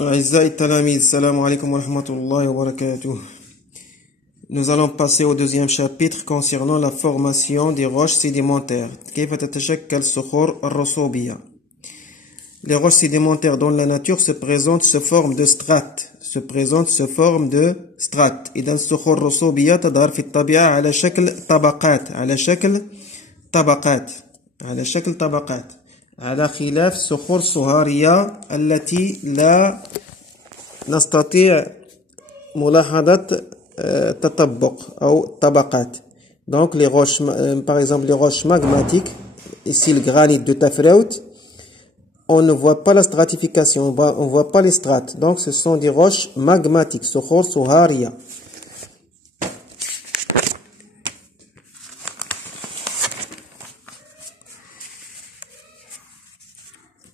أعزائي التلاميذ السلام عليكم ورحمة الله وبركاته. Nous allons passer au deuxième chapitre concernant la formation des roches sédimentaires. كيف تتشكل صخور الرسوبية. Les roches sédimentaires dans la nature se présentent sous forme de strates. إذا الصخور الرسوبية تظهر في الطبيعة على شكل طبقات على خلاف الصخور الصهارية التي لا نستطيع ملاحظة تطبق أو طبقات. Donc les roches, par exemple les roches magmatiques, ici le granit de Tafraout, on ne voit pas la stratification, on voit pas les strates. Donc ce sont des roches magmatiques, صخور صهارية.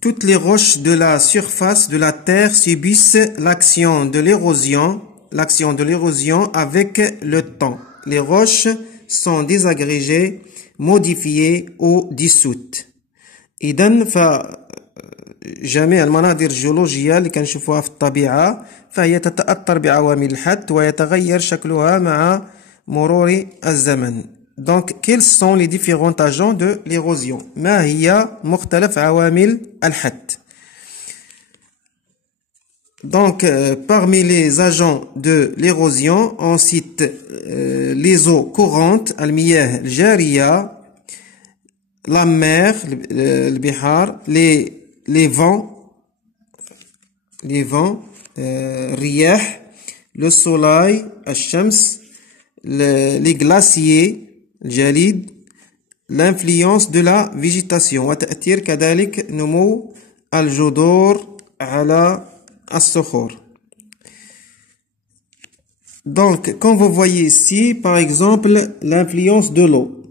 Toutes les roches de la surface de la Terre subissent l'action de l'érosion avec le temps. Les roches sont désagrégées, modifiées ou dissoutes. إذن فجميع المناظر الجيولوجية اللي كنشوفوها في الطبيعة فهي تتأثر بعوامل الحت ويتغير شكلها مع مرور الزمن. Donc, quels sont les différents agents de l'érosion? ما هي مختلف عوامل الحت? Donc, parmi les agents de l'érosion, on cite les eaux courantes, المياه الجارية, la mer, البحار, les vents, الرياح, le soleil, الشمس, les glaciers, الجليد, l'influence de la végétation وتأثير كذلك نمو الجذور على الصخور. Donc, comme vous voyez ici, par exemple, l'influence de l'eau.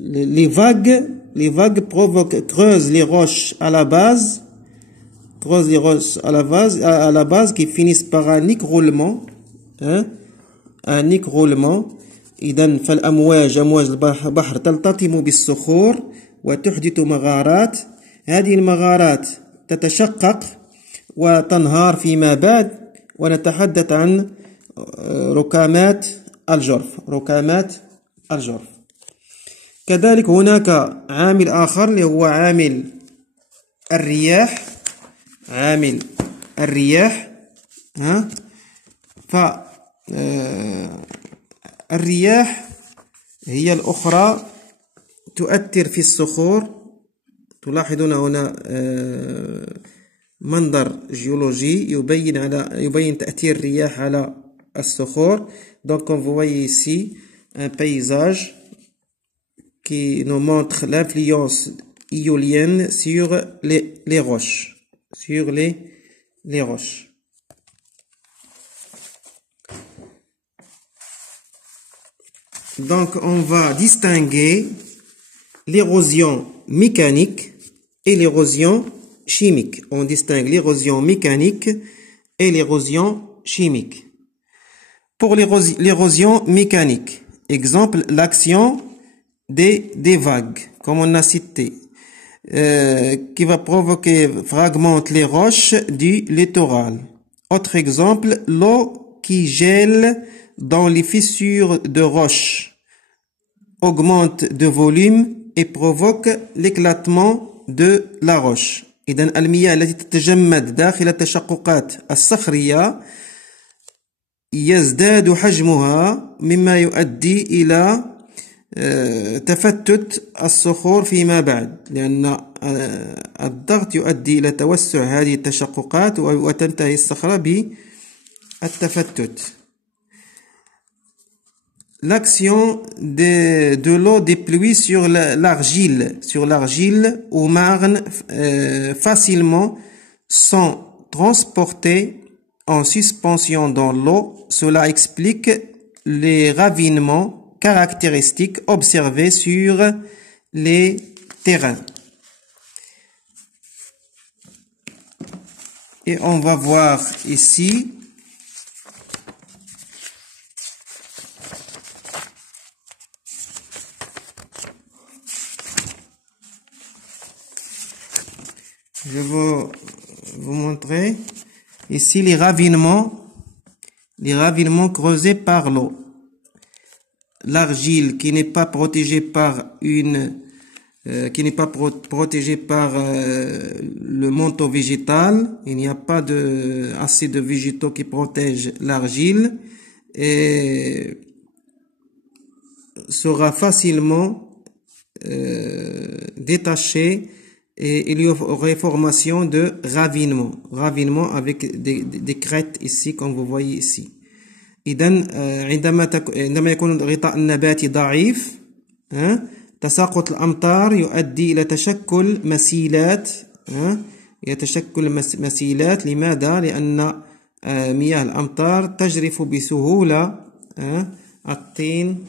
Les vagues creusent les roches à la base, qui finissent par un écroulement, إذن فالأمواج أمواج البحر تلتطم بالصخور وتحدث مغارات. هذه المغارات تتشقق وتنهار فيما بعد ونتحدث عن ركامات الجرف. كذلك هناك عامل آخر اللي هو عامل الرياح الرياح هي الأخرى تؤثر في الصخور. تلاحظون هنا منظر جيولوجي يبين تأثير الرياح على الصخور. Donc comme vous voyez ici un paysage qui nous montre l'influence éolienne sur les roches, les roches. Donc, on va distinguer l'érosion mécanique et l'érosion chimique. On distingue l'érosion mécanique et l'érosion chimique. Pour l'érosion mécanique, exemple, l'action des vagues, comme on a cité, qui va provoquer, fragmente les roches du littoral. Autre exemple, l'eau qui gèle dans les fissures de roches augmente de volume et provoque l'éclatement de la roche. إذن المياه التي تتجمد داخل التشققات الصخرية يزداد حجمها مما يؤدي إلى تفتت الصخور فيما بعد، لأن الضغط يؤدي إلى توسع هذه التشققات وتنتهي الصخرة بالتفتت. L'action de l'eau des pluies sur l'argile ou marne facilement sont transportées en suspension dans l'eau. Cela explique les ravinements caractéristiques observés sur les terrains. Et on va voir ici Je vais vous montrer ici les ravinements creusés par l'eau. L'argile qui n'est pas protégée par le manteau végétal. Il n'y a pas assez de végétaux qui protègent l'argile et sera facilement détachée, et il y aurait formation de ravinement avec des crêtes ici comme vous voyez ici. إذن عندما يكون الغطاء النباتي ضعيف تساقط الأمطار يؤدي إلى تشكل مسيلات. لماذا؟ لأن مياه الأمطار تجرف بسهولة الطين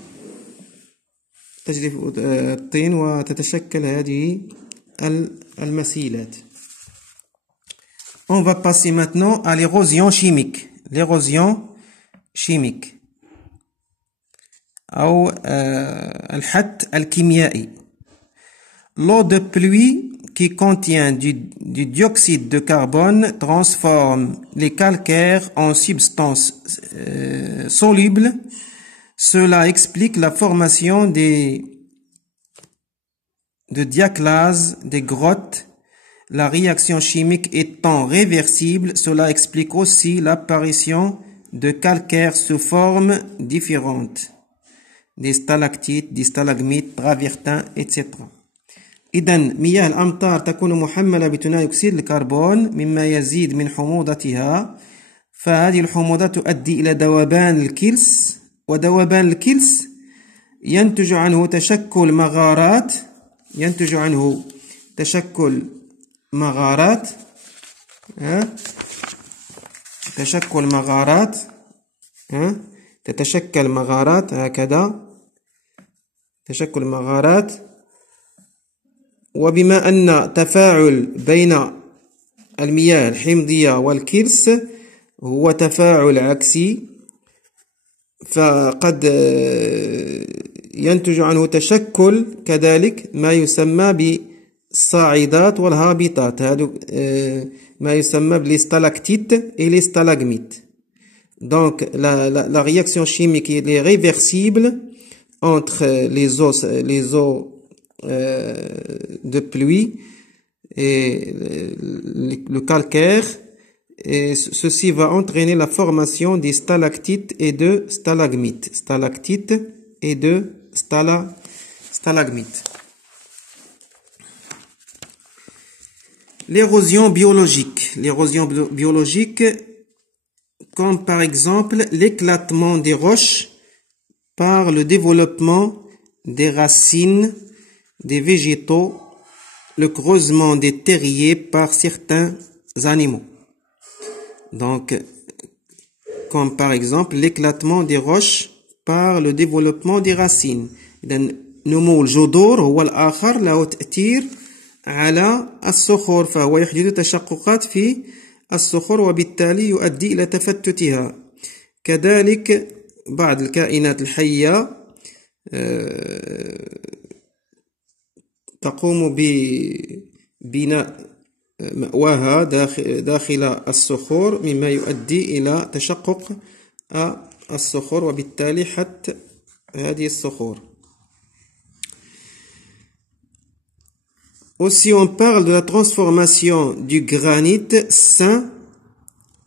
وتتشكل هذه المسيلات. On va passer maintenant à l'érosion chimique. أو الحت الكيميائي. L'eau de pluie qui contient du dioxyde de carbone transforme les calcaires en substances solubles. Cela explique la formation de diaclases, des grottes. La réaction chimique étant réversible, cela explique aussi l'apparition de calcaires sous formes différentes, des stalactites, des stalagmites, travertins, etc. إذن مياه الأمطار تكون محملة بثاني أكسيد الكربون مما يزيد من حموضتها، فهذه الحموضة تؤدي إلى ذوبان الكلس، وذوبان الكلس ينتج عنه تشكل مغارات تتشكل مغارات هكذا، تشكل مغارات. وبما أن تفاعل بين المياه الحمضية والكلس هو تفاعل عكسي، فقد ينتج عنه تشكل كذلك ما يسمى بالصاعدات والهابطات، هذا ما يسمى بالستالاكتيت et les stalagmites. Donc la réaction chimique est réversible entre les eaux de pluie et le calcaire, et ceci va entraîner la formation des stalactites et de stalagmites. L'érosion biologique, comme par exemple l'éclatement des roches par le développement des racines des végétaux, le creusement des terriers par certains animaux. Donc, comme par exemple l'éclatement des roches par le développement des racines. نمو الجذور هو الآخر له تأثير على الصخور، فهو يحدث تشققات في الصخور وبالتالي يؤدي إلى تفتتها. كذلك بعض الكائنات الحية تقوم ببناء مأواها داخل الصخور مما يؤدي إلى تشقق الصخور وبالتالي حت هذه الصخور. Aussi on parle de la transformation du granit sain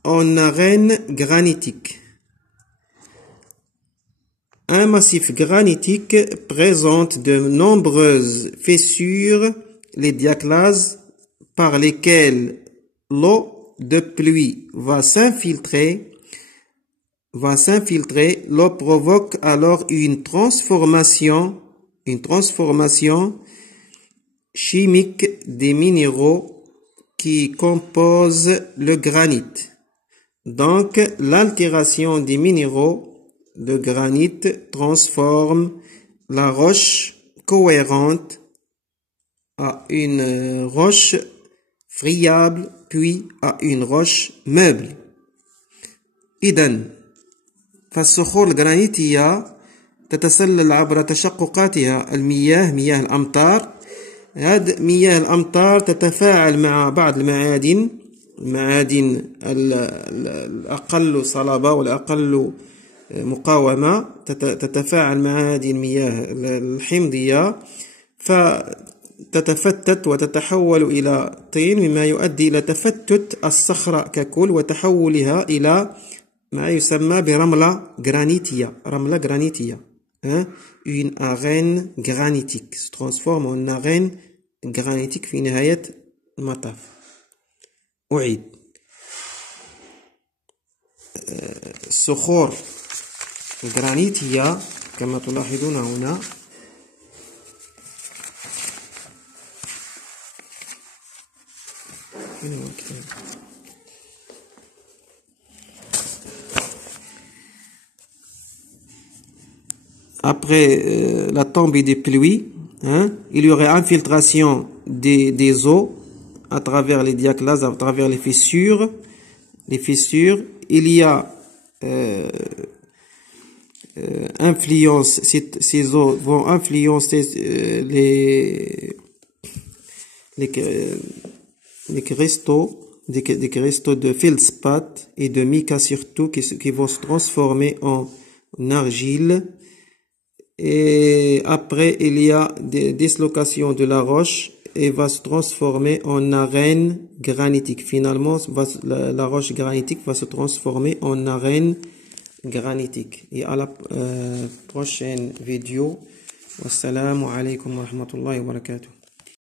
en arène granitique. Un massif granitique présente de nombreuses fissures, les diaclases par lesquelles l'eau de pluie va s'infiltrer. L'eau provoque alors une transformation chimique des minéraux qui composent le granit. Donc, l'altération des minéraux de granit transforme la roche cohérente à une roche friable, puis à une roche meuble. إذن فالصخور الجرانيتية تتسلل عبر تشققاتها مياه الأمطار هاد مياه الأمطار تتفاعل مع بعض المعادن الأقل صلابة والأقل مقاومة، تتفاعل مع هذه المياه الحمضية فتتفتت وتتحول إلى طين، مما يؤدي إلى تفتت الصخرة ككل وتحولها إلى ما يسمى برملة جرانيتية. رملة جرانيتية، une arène granitique se transforme en arène granitique في نهاية المطاف. أعيد، الصخور الجرانيتية كما تلاحظون هنا après la tombée des pluies, il y aurait infiltration des eaux à travers les diaclases, à travers les fissures. Il y a influence, ces eaux vont influencer les cristaux, des cristaux de feldspath et de mica surtout qui vont se transformer en argile. Et après, il y a des dislocations de la roche et va se transformer en arène granitique. Finalement, la roche granitique va se transformer en arène granitique. Et à la prochaine vidéo. Wassalamu alaikum wa rahmatullahi wa barakatuh.